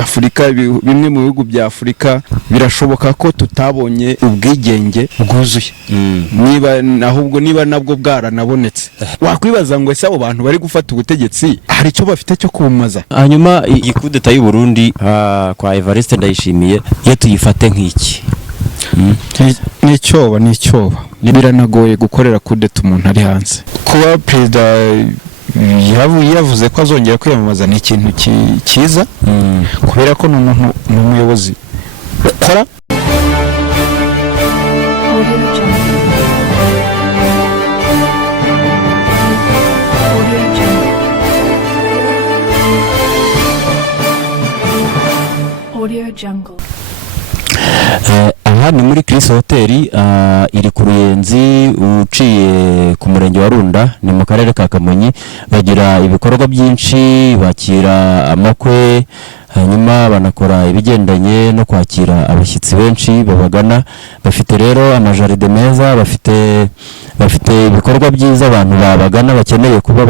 Afurika, bimwe mu bihugu bya Afurika birashoboka ko tutabonye ubwigenge bwuzuye. Niba nabwo bwaranabonetse, wakwibaza ngo ese abo bantu bari gufata ubutegetsi hari icyo bafite cyo kubumaza. Hanyuma iyi kudeta y'u Burundi kwa Evariste Ndayishimiye iyo tuyifate nk'iki? Ni icyoba biranagoye gukorera kudeta umuntu ari hanze. Kuba perezida yavuze ko azongera kwiyamamaza ni ikintu cyiza, kubera ko ni umuyobozi ukora. Aha ni muri Chris Hotel iri ku Ruyenzi uciye ku murenge wa Runda, ni mu karere ka Kamonyi. Bagira ibikorwa byinshi, bakira amakwe, hanyuma banakora ibigendanye no kwakira abashyitsi benshi babagana. Bafite rero amajaride meza, bafite ibikorwa byiza abantu babagana bakeneye kuba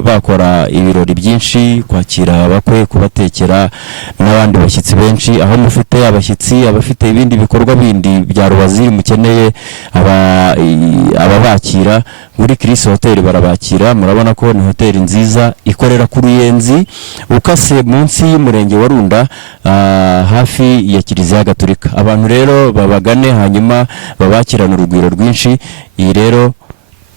bakora ibirori byinshi, kwakira abakwe, kubatekera n'abandi bashyitsi benshi. Aho mufite abashyitsi, abafite ibindi bikorwa bindi bya Rubazi mukeneye ababakira, muri Chris Hotel barabakira. Murabona ko ni hoteli nziza ikorera ku Ruyenzi ukase munsi y'umurenge wa Runda, hafi ya Kiliziya Gatolika. Abantu rero babagane hanyuma babakirana urugwiro rwinshi. Iyi rero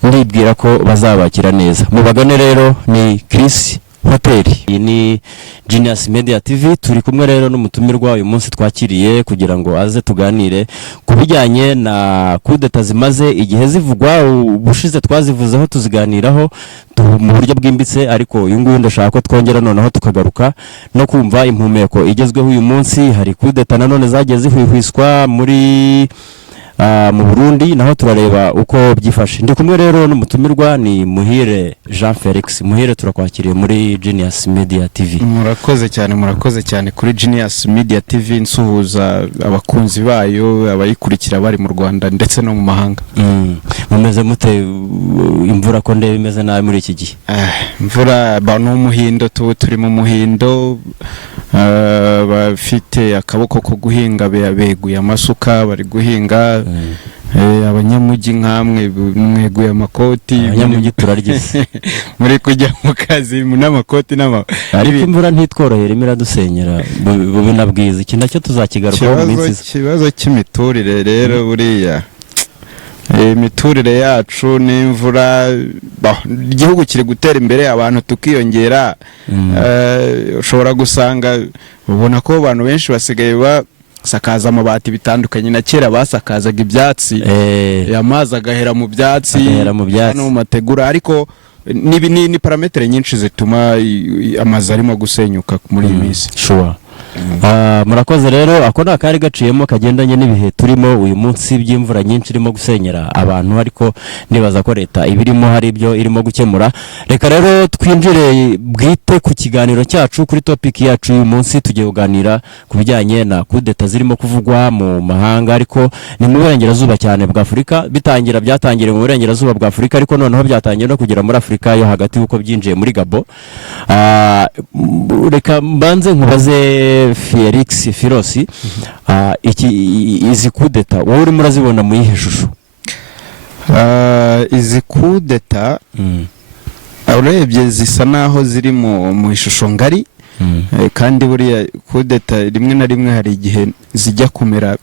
ndibwira ko bazabakira neza. Mubagane rero, ni Chris Hotel. Iyi ni Genius Media TV. Turi kumwe rero n'umutumirwa uyu munsi twakiriye kugira ngo aze tuganire ku bijyanye na kudeta zimaze igihe zivugwa. Ubushize twazivuzeho tuziganiraho mu buryo bwimbitse, ariko uyu nguyu ndashaka ko twongera noneho tukagaruka no kumva impumeko igezweho uyu munsi. Hari kudeta nanone zagiye zihwihwiswa mu Burundi, naho turareba uko byifashe. Ndi kumwe rero n'umutumirwa ni Muhire Jean Felix. Muhire, turakwakiriye muri Genius Media TV. Murakoze cyane kuri Genius Media TV. Nsuhuza abakunzi bayo, abayikurikira bari mu Rwanda ndetse no mu mahanga. Mumeze mute? Imvura ko ndebe imeze nabi muri iki gihe. Imvura no muhindo, turi mu muhindo. Bafite akaboko ko guhinga, beguye amasuka bari guhinga. Abanyamujyi nkamwe mweguye amakoti. Abanyamujyi turaryize muri kujya mu kazi n'amakoti ariko imvura ntitworohera, imiradusenyera binabwiza. Iki nacyo tuzakigarukaho mu minsi. Ikibazo cy'imiturire rero, buriya imiturire yacu n'imvura, igihugu kiri gutera imbere, abantu tukiyongera. Ushobora gusanga ubona ko abantu benshi basigaye basakaza amabati bitandukanye. Na kera basakazaga ibyatsi, amazi agahera mu byatsi no mu mategura, ariko ni parametere nyinshi zituma amazi arimo gusenyuka muri iyi minsi. Murakoze rero. Ako ni akari gaciyemo kagendanye n'ibihe turimo uyu munsi by'imvura nyinshi irimo gusenyera abantu, ariko nibaza ko leta ibirimo hari ibyo irimo gukemura. Reka rero twinjire bwite ku kiganiro cyacu kuri topic yacu uyu munsi. Tugiye kuganira ku bijyanye na kudeta zirimo kuvugwa mu mahanga, ariko ni mu burengerazuba cyane bwa Afurika. Byatangiriye mu burengerazuba bwa Afurika, ariko noneho byatangiye no kugera muri Afurika yo hagati uko byinjiye muri Gabon. Reka mbanze nkubaze Felix Firosi, izi kudeta wowe urimo urazibona mu yihe shusho? Izi kudeta urebye zisa naho ziri mu ishusho ngari, kandi buriya kudeta rimwe na rimwe hari igihe zijya kumera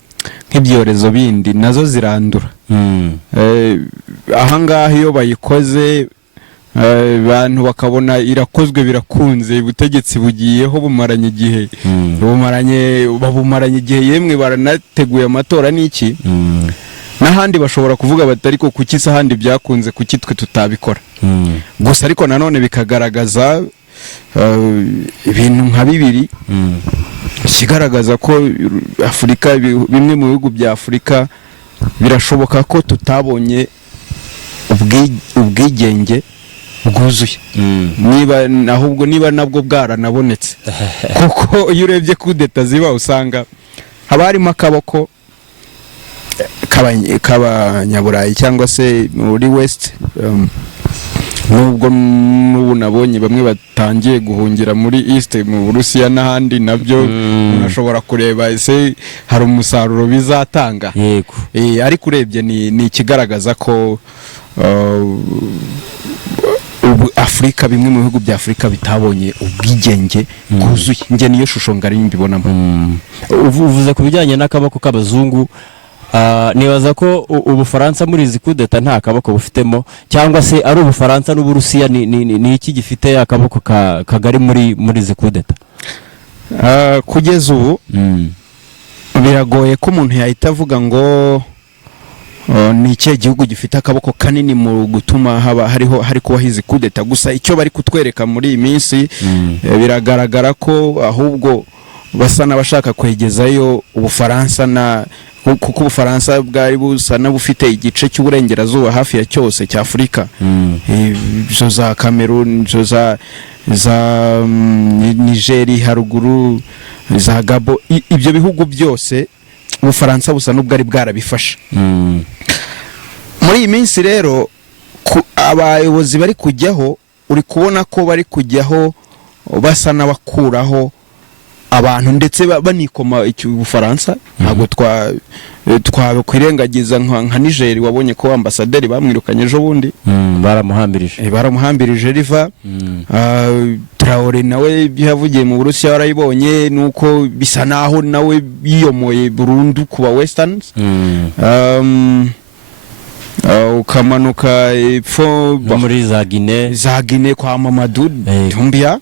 nk'ibyorezo bindi, nazo zirandura. Ahangaha iyo bayikoze abantu bakabona irakozwe birakunze, ubutegetsi bugiyeho bumaranye igihe, babumaranye igihe, yemwe baranateguye amatora n'iki, n'ahandi bashobora kuvuga bati ariko kuki se ahandi byakunze, kuki twe tutabikora. Gusa ariko nanone bikagaragaza ibintu nka bibiri. Ikigaragaza ko Afurika, bimwe mu bihugu bya Afurika birashoboka ko tutabonye ubwigenge bwuzuye. Niba nabwo bwaranabonetse, kuko iyo urebye kudeta ziba usanga haba harimo akaboko k'abanyaburayi cyangwa se muri West, nubwo n'ubu nabonye bamwe batangiye guhungira muri East mu Burusiya n'ahandi nabyo unashobora kureba ese hari umusaruro bizatanga. Yego. Ariko urebye ni ikigaragaza ko ubu Afrika, bimwe mu bihugu bya Afrika bitabonye ubwigenge bwuzuye. Nge niyo shusho ngari mbibonamo. Uvuze ku bijyanye n'akaboko k'abazungu, nibaza ko Ubufaransa muri izi kudeta nta kaboko bufitemo, cyangwa se ari Ubufaransa n'Uburusiya ni iki gifite akaboko kagari muri izi kudeta? Kugeza ubu biragoye ko umuntu yahita avuga ngo ni ikihe gihugu gifite akaboko kanini mu gutuma hari kubaho izi kudeta. Gusa icyo bari kutwereka muri iyi minsi biragaragara ko ahubwo basa n'abashaka kwegezayo Ubufaransa kuko Ubufaransa bwari busa n'abufite igice cy'uburengerazuba hafi ya cyose cya Afurika. Izo za Cameroon, izo za Nigeria haruguru, za Gabo, ibyo bihugu byose Ubufaransa busa n'ubwari bwarabifashe. Muri iyi minsi rero abayobozi bari kujyaho, uri kubona ko bari kujyaho basa n'abakuraho abantu ndetse banikoma Ubufaransa. Ntabwo twakwirengagiza nka Nigeria, wabonye ko ambasaderi bamwirukanye ejo bundi, baramuhambirije riva. Traoré nawe yavugiye mu Burusiya warayibonye, nuko bisa naho nawe yiyomoye burundu kuba westerns. Ukamanuka epfo muri za Guinée kwa Mamadou Doumbia.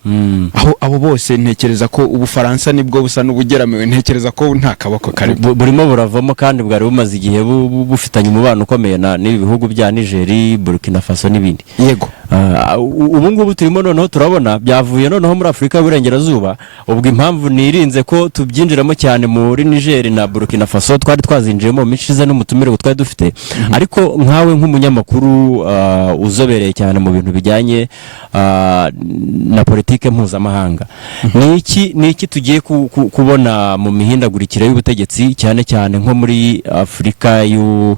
Abo bose ntekereza ko Ubufaransa nibwo busa n'ubugeramiwe. Ntekereza ko nta kaboko kari burimo buravamo, kandi bwari bumaze igihe bufitanye umubano ukomeye n'ibi bihugu bya Nigeria, Burkina Faso n'ibindi. Yego. Ubu ngubu turimo noneho turabona byavuye noneho muri Afurika y'Uburengerazuba. Ubwo impamvu nirinze ko tubyinjiramo cyane muri Niger na Burkina Faso, twari twazinjiyemo mishize n'umutumire twari dufite. Ariko nkawe nk'umunyamakuru uzobereye cyane mu bintu bijyanye na politike mpuzamahanga, ni iki tugiye kubona mu mihindagurikire y'ubutegetsi, cyane cyane nko muri Afurika yo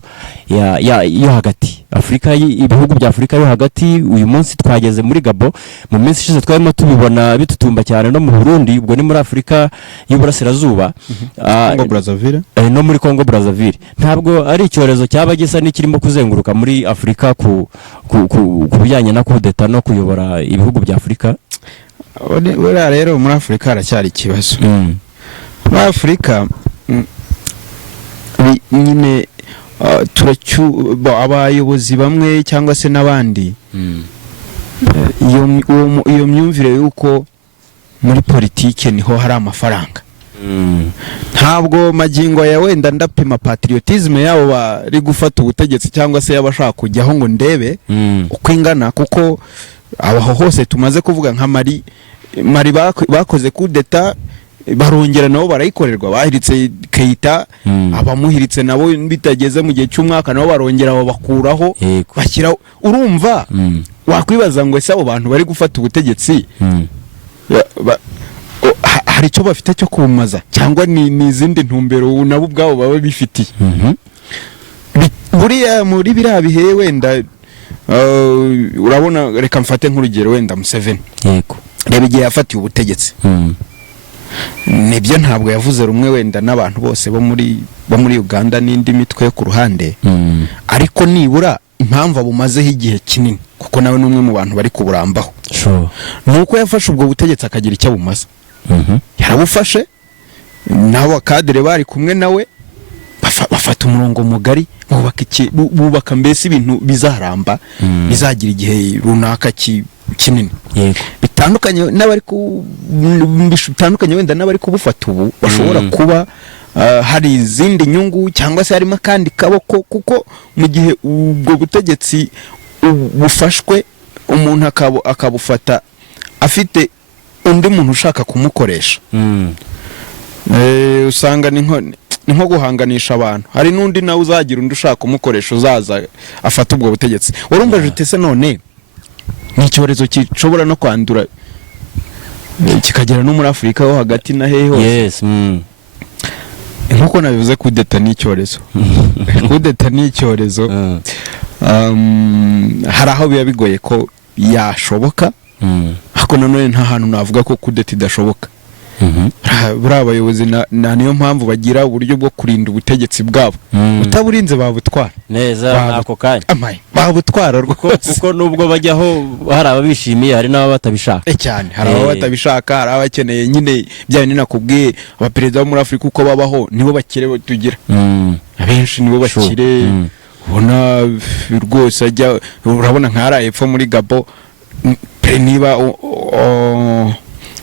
hagati, ibihugu bya Afurika yo hagati? Uyu munsi twageze muri Gabo, mu minsi ishize twarimo tubibona bitutumba cyane no mu Burundi, ubwo ni muri Afurika y'Uburasirazuba, no muri Congo Brazzaville. Ntabwo ari icyorezo cyaba gisa n'ikirimo kuzenguruka muri Afurika ku bijyanye na kudeta no kuyobora ibihugu bya Afurika? Buriya rero muri Afurika haracyari ikibazo. Muri Afurika nyine abayobozi bamwe cyangwa se n'abandi, iyo myumvire y'uko muri politike niho hari amafaranga. Ntabwo magingo ya wenda ndapima patriotisme yabo bari gufata ubutegetsi cyangwa se yabashaka kujyaho ngo ndebe uko ingana, kuko aho hose tumaze kuvuga nka Mali bakoze kudeta, barongera nabo barayikorerwa, bahiritse Keita, abamuhiritse nabo bitageze mu gihe cy'umwaka nabo barongera bakuraho bashyiraho. Urumva wakwibaza ngo ese abo bantu bari gufata ubutegetsi hari icyo bafite cyo kumaza, cyangwa ni izindi ntumbero nabo ubwabo baba bifitiye? Buriya muri biriya bihe wenda urabona, reka mfate nk'urugero wenda Museveni. Reba igihe yafatiye ubutegetsi, nibyo ntabwo yavuze rumwe wenda n'abantu bose bo muri Uganda n'indi mitwe ku ruhande, ariko nibura impamvu abumazeho igihe kinini, kuko nawe n'umwe mu bantu bari kuburambaho, nuko yafashe ubwo butegetsi akagira icyo abumaza. Yarabufashe, nabo kadire bari kumwe nawe bafata umurongo mugari, bubaka mbese ibintu bizaramba, bizagira igihe runaka kinini. Bitandukanye wenda n'abari kubufata ubu bashobora kuba hari izindi nyungu, cyangwa se harimo akandi kaboko, kuko mu gihe ubwo butegetsi bufashwe umuntu akabufata afite undi muntu ushaka kumukoresha, usanga ni nko guhanganisha abantu. Hari n'undi nawe uzagira undi ushaka kumukoresha, uzaza afata ubwo butegetsi. Urumva jutese none ni icyorezo gishobora no kwandura kikagera no muri Afurika ho hagati na hehe hose. Nkuko nabivuze, kudeta ni icyorezo. Kudeta ni icyorezo. Hari aho biba bigoye ko yashoboka ariko nanone nta hantu navuga ko kudeta idashoboka. buriya abayobozi niyo mpamvu bagira uburyo bwo kurinda ubutegetsi bwabo, utaburinze babutwara neza ako kanya, babutwara rwose, kuko nubwo bajyaho hari ababishimiye hari n'ababa batabishaka cyane, hari ababa batabishaka, hari abakeneye nyine bya bintu nakubwiye, abaperezida bo muri Afurika uko babaho nibo bakire tugira, abenshi nibo bakire, ubona rwose ajya, urabona nk'ahari hepfo muri Gabo, niba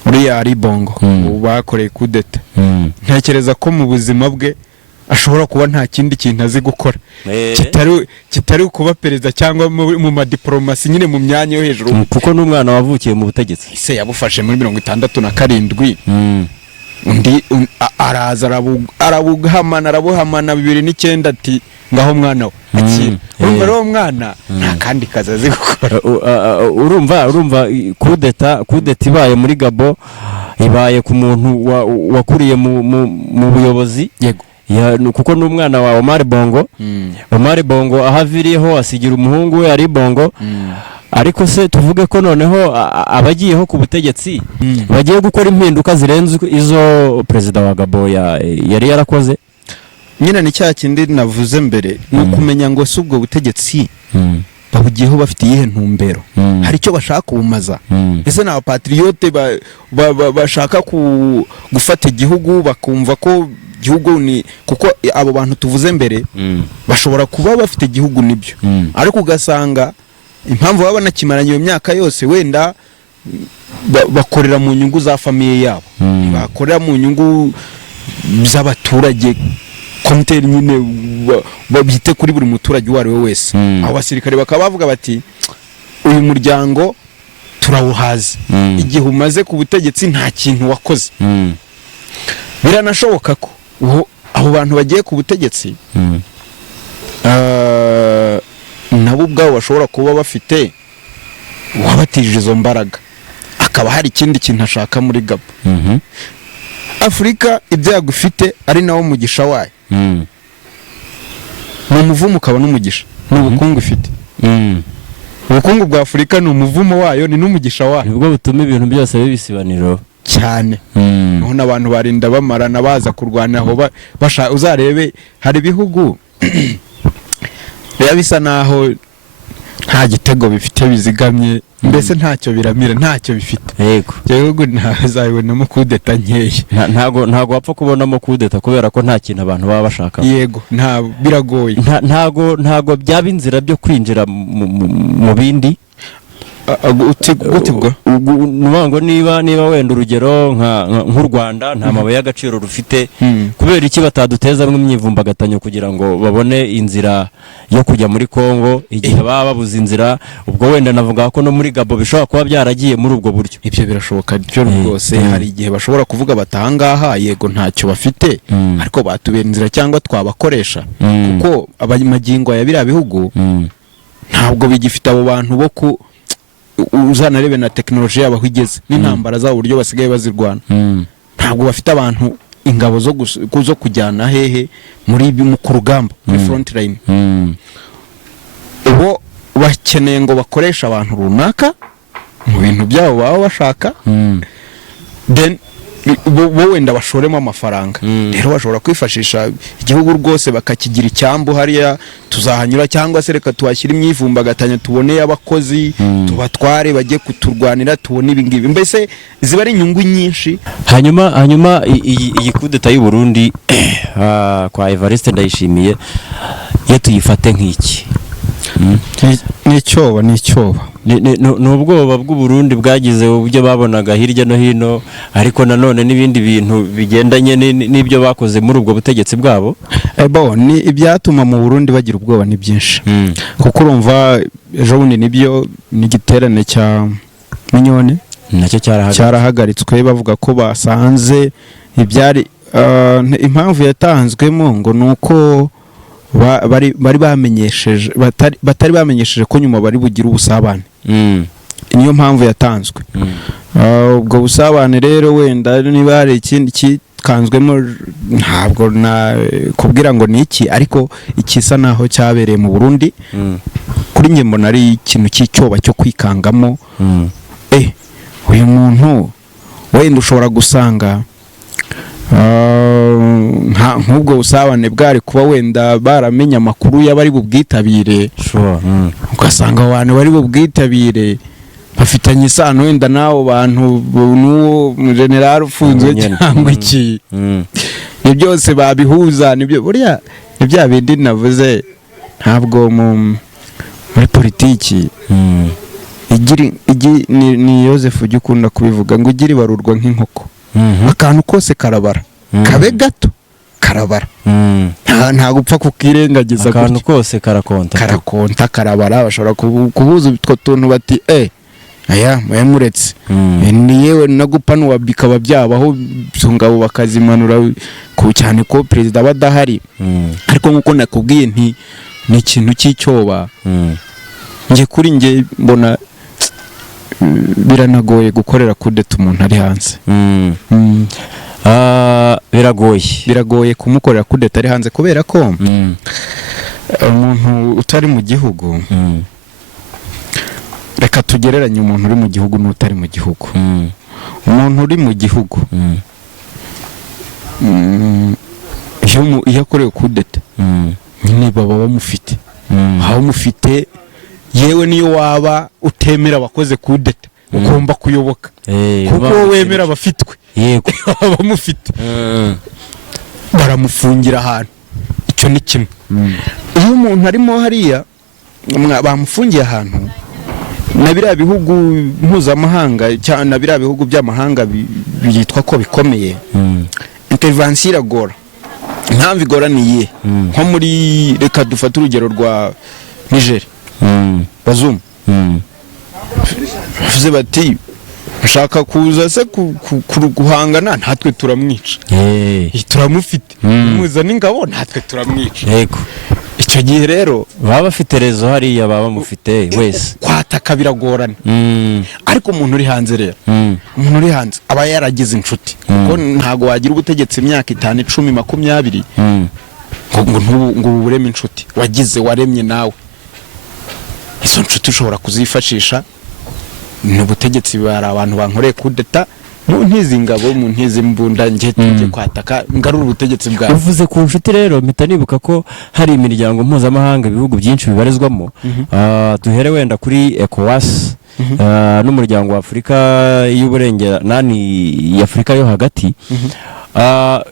uriya ari Bongo bakoreye kudeta, ntekereza ko mu buzima bwe ashobora kuba nta kindi kintu azi gukora kitari kuba perezida cyangwa mu madiplomasi nyine mu myanya yo hejuru, kuko n'umwana wavukiye mu butegetsi se yabufashe muri 67 undi araza arabuhamana 2009 ati ngaho mwana we akira, urumva rero mwana nta kandi kazi azi gukora. urumva kudeta ibaye muri Gabo, ibaye ku muntu wakuriye mu buyobozi, yego kuko n'umwana wa Omar Bongo ahaviriyeho asigira umuhungu we ari Bongo. Ariko se tuvuge ko noneho abagiyeho ku butegetsi bagiye gukora impinduka zirenze izo perezida wa Gabo yari yarakoze. Nyina ni cya kindi navuze mbere, nukumenya ngo si ubwo butegetsi babugiyeho bafite iyihe ntumbero, hari icyo bashaka kubumaza, ese na patriote bashaka gufata igihugu bakumva ko igihugu ni, kuko abo bantu tuvuze mbere bashobora kuba bafite igihugu nibyo, ariko ugasanga impamvu baba banakimaranye iyo myaka yose wenda bakorera mu nyungu za famiye yabo, bakorera mu nyungu z'abaturage, konteri nyine babite kuri buri muturage uwo ari we wese. Abo basirikare bakaba bavuga bati uyu muryango turawuhaze, igihe umaze ku butegetsi nta kintu wakoze. Biranashoboka ko abo bantu bagiye ku butegetsi nabo ubwabo bashobora kuba bafite wabatije izo mbaraga, akaba hari ikindi kintu ashaka muri Gabo. Afurika ibyago ifite ari nawo mugisha wayo, ni umuvumo ukaba n'umugisha, ni ubukungu ifite. Ubukungu bwa Afurika ni umuvumo wayo, ni n'umugisha wayo, nibwo butuma ibintu byose bibisibaniro cyane. Naho n'abantu barinda bamarana baza kurwana aho uzarebe hari ibihugu bisa naho nta gitego bifite bizigamye, mbese ntacyo biramira, ntacyo bifite. Yego igihugu ntazabibonamo kudeta nkeya, ntago wapfa kubonamo kudeta kubera ko nta kintu abantu baba bashaka. Yego biragoye, ntago byaba inzira byo kwinjira mu bindi. Gutibwa nubango niba wenda urugero nk'u Rwanda nta mabuye y'agaciro rufite, kubera iki bataduteza bamwe imyivumbagatanyo kugira ngo babone inzira yo kujya muri Kongo, igihe baba babuze inzira, ubwo wenda navuga ko no muri Gabo bishobora kuba byaragiye muri ubwo buryo. Ibyo birashoboka byo rwose, hari igihe bashobora kuvuga batangaha yego ntacyo bafite, ariko batubera inzira cyangwa twabakoresha, kuko abamagingo ya biriya bihugu ntabwo bigifite abo bantu bo ku uzanarebe na tekinoloji yabo aho igeze, n'intambara zabo uburyo basigaye bazirwana, ntabwo bafite abantu ingabo zo kujyana hehe ku rugamba, muri front line. Ubo bakeneye ngo bakoresha abantu runaka mu bintu byabo baba bashaka, then bo wenda bashoremo amafaranga. Rero bashobora kwifashisha igihugu rwose bakakigira icyambu hariya tuzahanyura, cyangwa se reka tuhashyira imyivumbagatanyo tuboneye abakozi tubatware bajye kuturwanira tubone ibi ngibi, mbese ziba ari inyungu nyinshi. Hanyuma iyi kudeta y'u Burundi kwa Evariste Ndayishimiye iyo tuyifate nk'iki, ni icyoba ni ubwoba bw'u Burundi bwagize uburyo babonaga hirya no hino, ariko nanone n'ibindi bintu bigendanye n'ibyo bakoze muri ubwo butegetsi bwabo. Ni ibyatuma mu Burundi bagira ubwoba ni byinshi, kuko urumva ejo bundi nibyo n'igiterane cya Minyone nacyo cyarahagaritswe, bavuga ko basanze ibyari impamvu yatanzwemo ngo nuko bari bamenyesheje batari bamenyesheje ko nyuma bari bugira ubusabane, niyo mpamvu yatanzwe. Ubwo busabane rero wenda niba hari ikindi cyikanzwemo ntabwo na kubwira ngo ni iki, ariko ikisa naho cyabereye mu Burundi kuri njye mbona ari ikintu cy'icyoba cyo kwikangamo. Uyu muntu wenda ushobora gusanga nk'ubwo busabane bwari kuba wenda baramenya amakuru y'abari bubwitabire, ugasanga abantu bari bubwitabire bafitanye isano wenda n'abo bantu, n'uwo general ufunzwe cyangwa iki, ibyo byose babihuza. Nibyo burya ni bya bindi navuze, ntabwo muri politiki ni Joseph ujya ukunda kubivuga ngo igira ibarurwa nk'inkoko, akantu kose karabara, kabe gato karabara, nta gupfa kukirengagiza, akantu kose karakonta karabara. Bashobora kubuza utwo tuntu bati aya muretse ni yewe no gupanwa bikaba byabaho, ngabo bakazimanura cyane ko perezida badahari. Ariko nkuko nakubwiye nti ni ikintu cy'icyoba, nge kuri nge mbona biranagoye gukorera kudeta umuntu ari hanze. Biragoye kumukorera kudeta ari hanze, kubera ko umuntu utari mu gihugu, reka tugereranye umuntu uri mu gihugu n'utari mu gihugu. Umuntu uri mu gihugu iyo akorewe kudeta nyine baba bamufite, aho mufite yewe niyo waba utemera abakoze kudeta ugomba kuyoboka, kuko wemera abafitwe bamufite, baramufungira ahantu. Icyo ni kimwe. Iyo umuntu arimo hariya bamufungiye ahantu, na biriya bihugu mpuzamahanga cyane na biriya bihugu by'amahanga byitwa ko bikomeye, intervention iragora. Impamvu igora ni iyihe? Nko muri, reka dufate urugero rwa Niger, Bazoum bavuze bati ashaka kuza se guhangana, natwe turamwica, turamufite, muza n'ingabo natwe turamwica. Icyo gihe rero baba bafite rezo hariya, baba bamufite wese, kwataka biragorana. Ariko umuntu uri hanze rero, umuntu uri hanze aba yaragize inshuti, kuko ntago wagira ubutegetsi imyaka 5, 10, 20 ngo ubureme inshuti wagize, waremye nawe. Izo nshuti ushobora kuzifashisha n'ubutegetsi. Bari abantu bankoreye kudeta, mu ntizi ngabo, mu ntizi mbunda, nge kwataka ngarura ubutegetsi bwawe. Uvuze ku nshuti rero mpita nibuka ko hari imiryango mpuzamahanga ibihugu byinshi bibarizwamo. Duhere wenda kuri ECOWAS, n'umuryango wa Afurika y'uburengera y'Afurika yo hagati.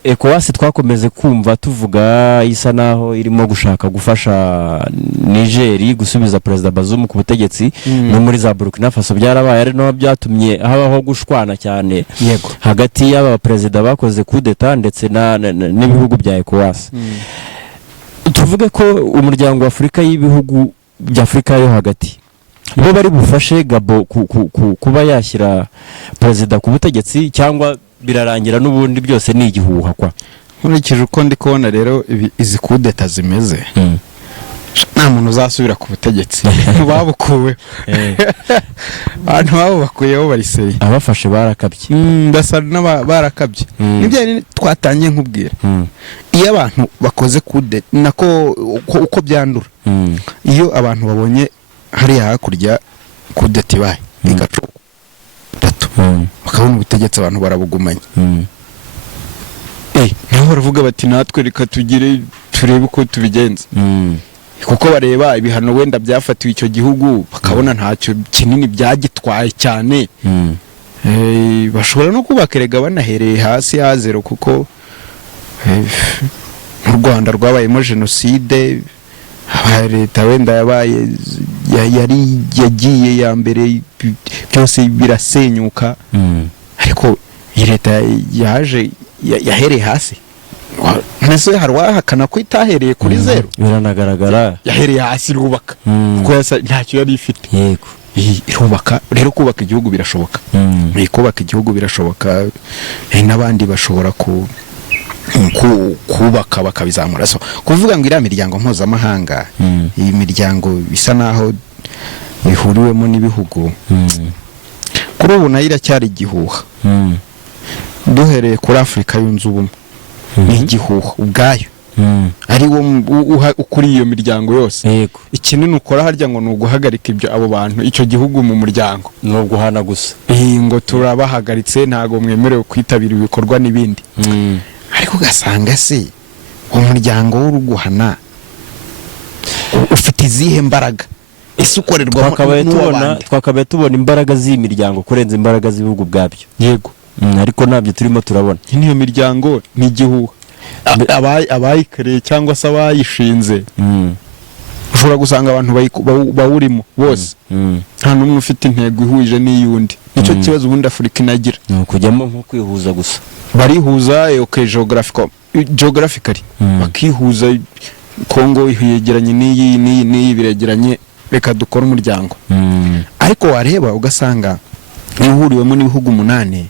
ECOWAS twakomeze kumva tuvuga isa naho irimo gushaka gufasha Niger gusubiza Perezida Bazoum ku butegetsi, no muri za Burkina Faso byarabaye, ari no byatumye habaho gushwana cyane hagati y'aba perezida bakoze kudeta ndetse n'ibihugu bya ECOWAS. Tuvuge ko umuryango wa Afurika y'ibihugu bya Afurika yo hagati bo bari bufashe Gabo kuba yashyira perezida ku butegetsi, cyangwa birarangira n'ubundi byose ni igihuha kwa? Nkurikije uko ndi kubona rero izi kudeta zimeze, nta muntu uzasubira ku butegetsi. Babukuwe abantu babo bakuyeho bariseye, abafashe barakabye, ndasa barakabye. Nibyo twatangiye nkubwira, iyo abantu bakoze kudeta nako uko byandura. Iyo abantu babonye hariya hakurya kudeta ibaye igacuka, bakabona ubutegetsi abantu barabugumanya, niho baravuga bati natwe reka turebe uko tubigenza. Kuko bareba ibihano wenda byafatiwe icyo gihugu, bakabona ntacyo kinini byagitwaye cyane. Bashobora no kubakerega banahereye hasi ha zero, kuko mu Rwanda rwabayemo jenoside, leta wenda yabaye yagiye ya mbere, byose birasenyuka. Ariko iyi leta yaje yahereye hasi, nese hari wahakana ko itahereye kuri zero? Biranagaragara yahereye hasi irubaka, kuko ntacyo yari ifite. Irubaka rero, kubaka igihugu birashoboka. Kubaka igihugu birashoboka, n'abandi bashobora kubaka bakabizamura. So kuvuga ngo iriya miryango mpuzamahanga, iyi miryango bisa naho bihuriwemo n'ibihugu, kuri ubu nayo iracyari igihuha. duhereye kuri Afurika yunze ubumwe ni igihuha ubwayo ari wo ukuri iyo miryango yose. Yego. Ikinini ukora harya ngo nuguhagarika ibyo abo bantu icyo gihugu mu muryango no guhana gusa. Ngo turabahagaritse ntago mwemerewe kwitabira ibikorwa n'ibindi. Ariko gasanga se umuryango w'uruguhana ufite izihe mbaraga ese ukorerwa twakabaye tubona imbaraga z'imiryango kurenza imbaraga z'ibihugu bwabyo. Yego. Ariko nabyo turimo turabona niyo miryango ni igihuha abayikereye cyangwa se abayishinze. Ushobora gusanga abantu bawurimo bose nta n'umwe ufite intego ihuje n'iyundi. Nicyo kibazo ubundi Afurika inagira kujyamo nko kwihuza gusa. Barihuza geographically bakihuza. Kongo yegeranye n'iyi biregeranye reka dukora umuryango. Ariko wareba ugasanga ihuriwemo n'ibihugu 8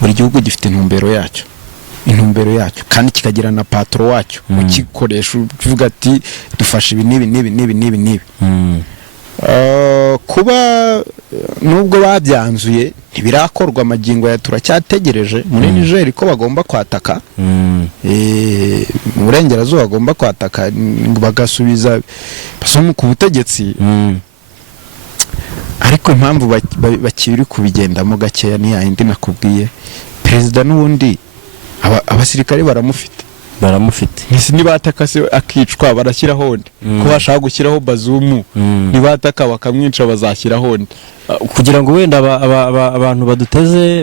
buri gihugu gifite intumbero yacyo kandi kikagira na patro wacyo ukikoresha uvuga ati dufashe ibi nibi. Kuba nubwo babyanzuye ntibirakorwa amagingo ya turacyategereje muri Niger ko bagomba kwataka mu burengerazuba bagomba kwataka bagasubiza basomu ku butegetsi. Ariko impamvu bakiri kubigendamo gakeya ni yindi nakubwiye. Perezida n'ubundi abasirikare baramufite nisi nibataka se akicwa barashyiraho nde ko bashaka gushyiraho bazumu nibataka bakamwica bazashyiraho nde kugira ngo wenda abantu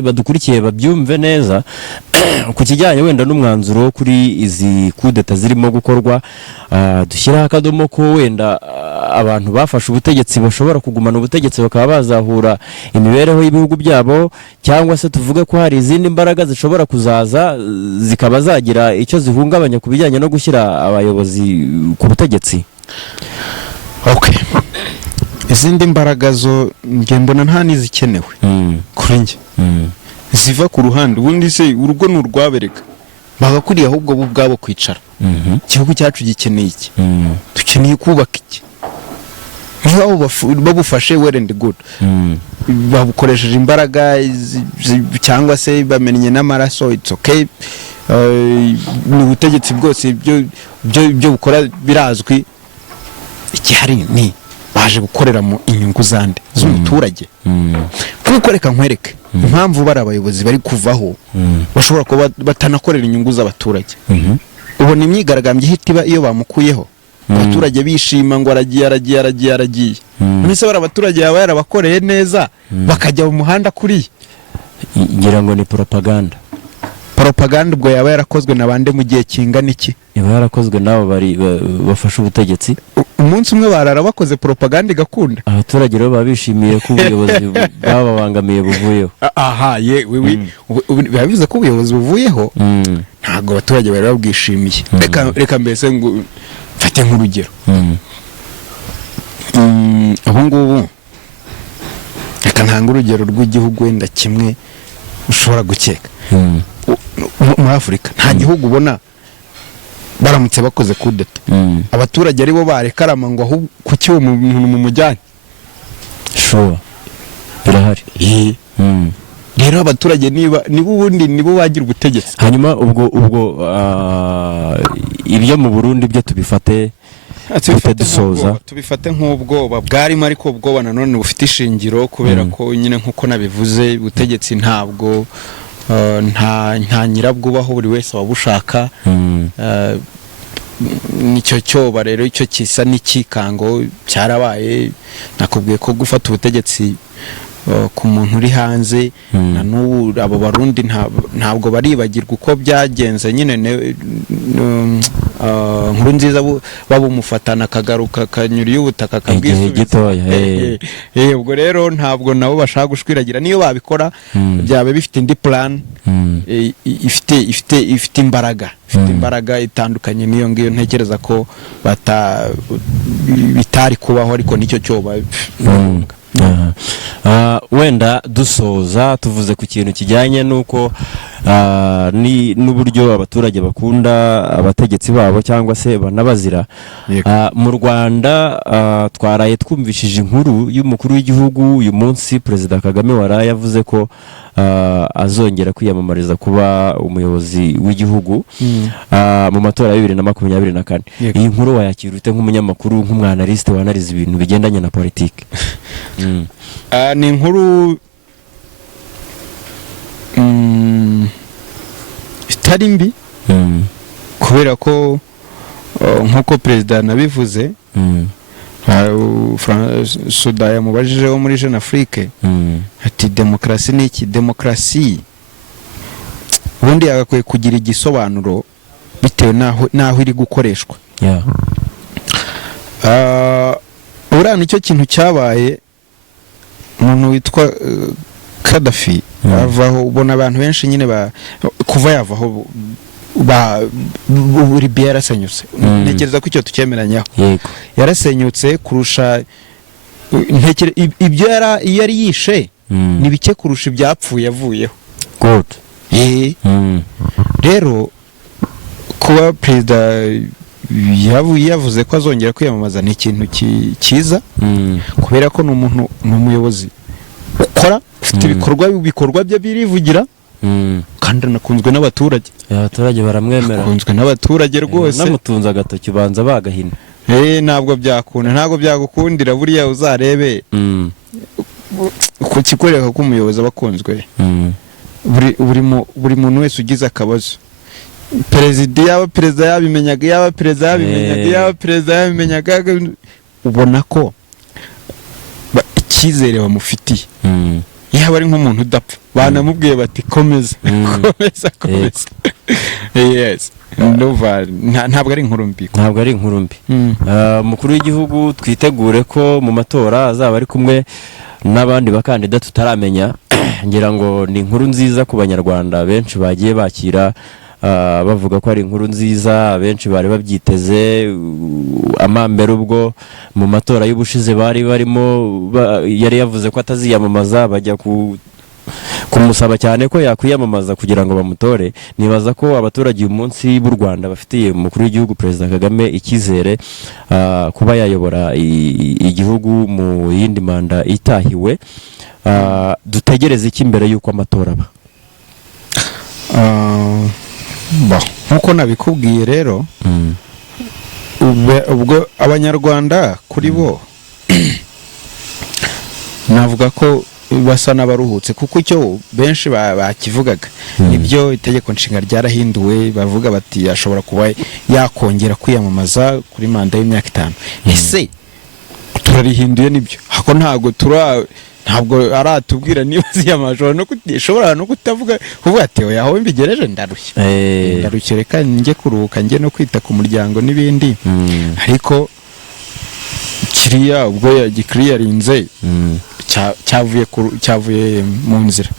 badukurikiye babyumve neza ku kijyanye wenda n'umwanzuro kuri izi kudeta zirimo gukorwa. Dushyiraho akadomo ko wenda abantu bafashe ubutegetsi bashobora kugumana ubutegetsi bakaba bazahura imibereho y'ibihugu byabo, cyangwa se tuvuge ko hari izindi mbaraga zishobora kuzaza zikaba zagira icyo zihungabanya ku bijyanye no gushyira abayobozi ku butegetsi. Okay. Izindi mbaraga zo nge mbona nta nizikenewe kuri nge ziva ku ruhande. Ubundi se urugo n'urwabereka bagakuriye ahubwo bo ubwabo kwicara. Igihugu cyacu gikeneye iki? Dukeneye kubaka iki? Niba babufashe well and good, babukoresheje imbaraga cyangwa se bamenye n'amaraso, it's okay. Ni ubutegetsi bwose byo bukora birazwi. Ikihari ni baje gukorera mu inyungu zande z'umuturage. Kuko reka nkwereke impamvu bari abayobozi bari kuvaho bashobora kuba batanakorera inyungu z'abaturage. Ubona imyigaragambye hitiba iyo bamukuyeho abaturage bishima ngo aragiye. Nese bari abaturage yaba yarabakoreye neza bakajya mu muhanda kuri ngira ngo ni propaganda ubwo yaba yarakozwe nabande mu gihe kingana iki? Yaba yarakozwe nabo bari bafashe ubutegetsi. Umunsi umwe barara bakoze propaganda igakunda. Abaturage rero babishimiye ko ubuyobozi babangamiye buvuyeho. Aha bivuze ko ubuyobozi buvuyeho ntago abaturage bari babwishimiye. Reka mbese ngo mfate nk'urugero. Aho ngubu reka ntanga urugero rw'igihugu wenda kimwe ushobora gukeka. Muri Afurika nta gihugu ubona baramutse bakoze kudeta abaturage aribo barekarama ngo aho kuki uwo muntu mu mujyanye. Sure birahari. Rero abaturage nibo bagira ubutegetsi. Hanyuma ubwo ibyo mu Burundi byo tubifate dusoza tubifate nk'ubwoba bwarimo, ariko ubwoba nanone bufite ishingiro kubera ko nyine nkuko nabivuze ubutegetsi ntabwo nta nyirabwubaho buri wese wabushaka. Nicyo cyoba rero icyo kisa n'ikikango cyarabaye. Nakubwiye ko gufata ubutegetsi ku muntu uri hanze na n'ubu abo Barundi ntabwo baribagirwa uko byagenze. Nyine nkuru nziza babumufatana akagaruka kanyuriye ubutaka kabwisubiza. Ubwo rero ntabwo nabo bashaka gushwiragira. Niyo babikora byabe bifite indi plan ifite imbaraga itandukanye niyo ngiyo. Ntekereza ko bitari kubaho, ariko nicyo cyoba. Wenda dusoza tuvuze ku kintu kijyanye nuko n'uburyo abaturage bakunda abategetsi babo cyangwa se banabazira. Mu Rwanda twaraye twumvishije inkuru y'umukuru w'igihugu uyu munsi Perezida Kagame waraye yavuze ko azongera kwiyamamariza kuba umuyobozi w'igihugu mu matora ya 2024. Yego. Iyi nkuru wayakira ute nk'umunyamakuru, nk'umwanaliste wanariza ibintu bigendanye na politiki? Ni inkuru itari mbi kubera ko nk'uko perezida nabivuze Suda yamubajije wo muri Jeune Afrique ati demokarasi ni iki? Demokarasi ubundi yagakwiye kugira igisobanuro bitewe naho iri gukoreshwa. Uriya nicyo kintu cyabaye umuntu witwa Gaddafi avaho, ubona abantu benshi nyine kuva yavaho Libya yarasenyutse. Ntekereza ko icyo tukemeranyaho. Yarasenyutse kurusha ibyo yari yishe ni bike kurusha ibyapfuye yavuyeho. Rero kuba perezida yavuze ko azongera kwiyamamaza ni ikintu cyiza kubera ko ni umuyobozi ukora, ufite ibikorwa bye birivugira kandi anakunzwe n'abaturage. Abaturage baramwemera, akunzwe n'abaturage rwose. Namutunza agatoki ubanza bagahina. Ntabwo byagukundira buriya uzarebe ku kikoreka ko umuyobozi aba akunzwe. Buri muntu wese ugize akabazo, perezida yabimenyaga, ubona ko icyizere bamufitiye. Yaba ari nk'umuntu udapfa banamubwiye bati komeza. Yes. Ntabwo ari inkuru mbi. Umukuru w'igihugu twitegure ko mu matora azaba ari kumwe n'abandi bakandida tutaramenya. Ngira ngo ni inkuru nziza ku banyarwanda benshi bagiye bakira bavuga ko ari inkuru nziza, benshi bari babyiteze. Amambere ubwo mu matora y'ubushize bari barimo yari yavuze ko ataziyamamaza, bajya kumusaba cyane ko yakwiyamamaza kugira ngo bamutore. Nibaza ko abaturage uyu munsi b'u Rwanda bafitiye umukuru w'igihugu Perezida Kagame icyizere kuba yayobora igihugu mu yindi manda itahiwe. Dutegereze iki mbere y'uko amatora aba? Nkuko nabikubwiye rero, ubwo abanyarwanda kuri bo navuga ko basa n'abaruhutse, kuko icyo benshi bakivugaga nibyo itegeko nshinga ryarahinduwe. Bavuga bati ashobora kuba yakongera kwiyamamaza kuri manda y'imyaka 5. Ese turarihinduye nibyo? Hako ntabwo aratubwira niba ziyamajora no kutavuga kuvuga ati oya aho mbigereje ndarushye reka njye kuruhuka njye no kwita ku muryango n'ibindi. Ariko kiriya ubwo yagikiriyarinze cyavuye mu nzira.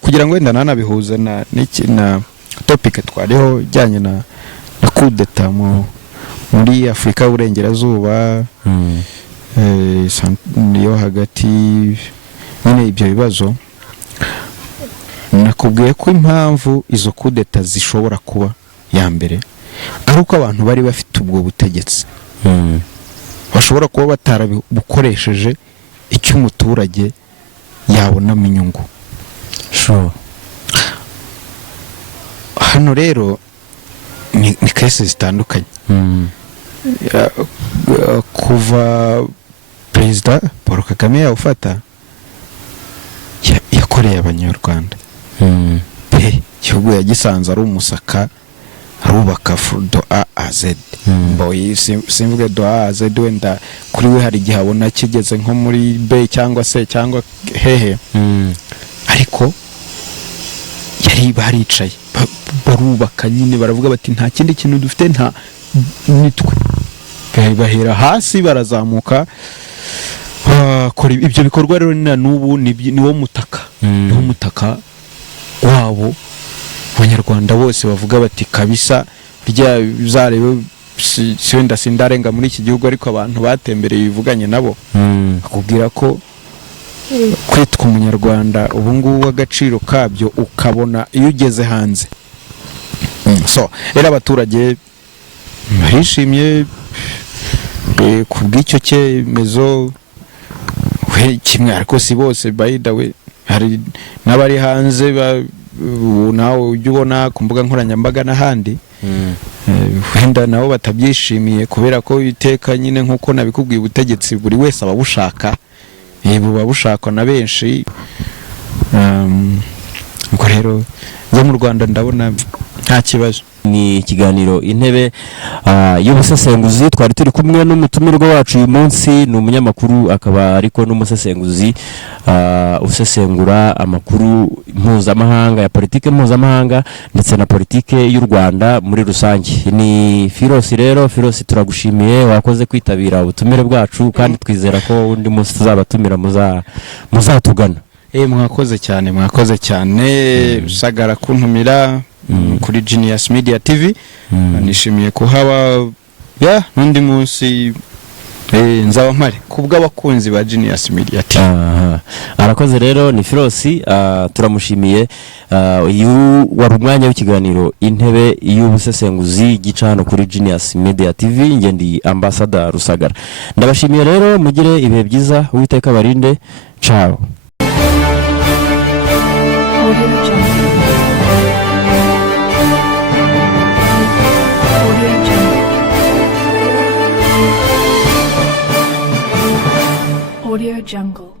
Kugira ngo wenda nanabihuza na topic twariho ijyanye na kudeta muri Afurika y'Uburengerazuba, niyo hagati nyine ibyo bibazo. Nakubwiye ko impamvu izo kudeta zishobora kuba ya mbere ari uko abantu bari bafite ubwo butegetsi bashobora kuba batarabukoresheje icyo umuturage yabonamo inyungu. Hano rero ni kese zitandukanye. Kuva Perezida Paul Kagame yawufata yakoreye abanyarwanda igihugu yagisanze ari umusaka, arubaka do A a Z. Simvuge do A a Z, wenda kuri we hari igihe abona kigeze nko muri B cyangwa hehe, ariko yari baricaye barubaka nyine, baravuga bati nta kindi kintu dufite, nta nitwe. Bahera hasi barazamuka kora ibyo bikorwa. Rero n'ubu niwo mutaka wabo. Abanyarwanda bose bavuga bati kabisa rya bizarebe wenda sindarenga muri iki gihugu, ariko abantu batembereye bivuganye nabo akubwira ko kwitwa umunyarwanda ubu ngubu agaciro kabyo ukabona iyo ugeze hanze. Rero abaturage barishimye ku bw'icyo cyemezo kimwe, ariko si bose. By the way, hari n'abari hanze nawe ujya ubona ku mbuga nkoranyambaga n'ahandi wenda nabo batabyishimiye kubera ko iteka nyine nk'uko nabikubwiye ubutegetsi buri wese aba bushaka buba bushakwa na benshi. Ubwo rero zo mu Rwanda ndabona nta kibazo. Ni ikiganiro intebe y'ubusesenguzi, twari turi kumwe n'umutumirwa wacu uyu munsi, ni umunyamakuru akaba ariko n'umusesenguzi usesengura amakuru mpuzamahanga ya politike mpuzamahanga ndetse na politike y'u Rwanda muri rusange. Ni Firosi. Rero Firosi, turagushimiye wakoze kwitabira ubutumire bwacu, kandi twizera ko undi munsi tuzabatumira muzatugana. Mwakoze cyane Rusagara kuntumira kuri Genius Media TV. Nishimiye kuhaba n'undi munsi nzaba mpari kubw'abakunzi ba Genius Media TV. Arakoze rero ni Firosi, turamushimiye. Wari umwanya w'ikiganiro intebe y'ubusesenguzi gica hano kuri Genius Media TV. Nge ndi Ambassador Rusagara. Ndabashimiye rero, mugire ibihe byiza, Uwiteka barinde. Ciao. Audio Jungle.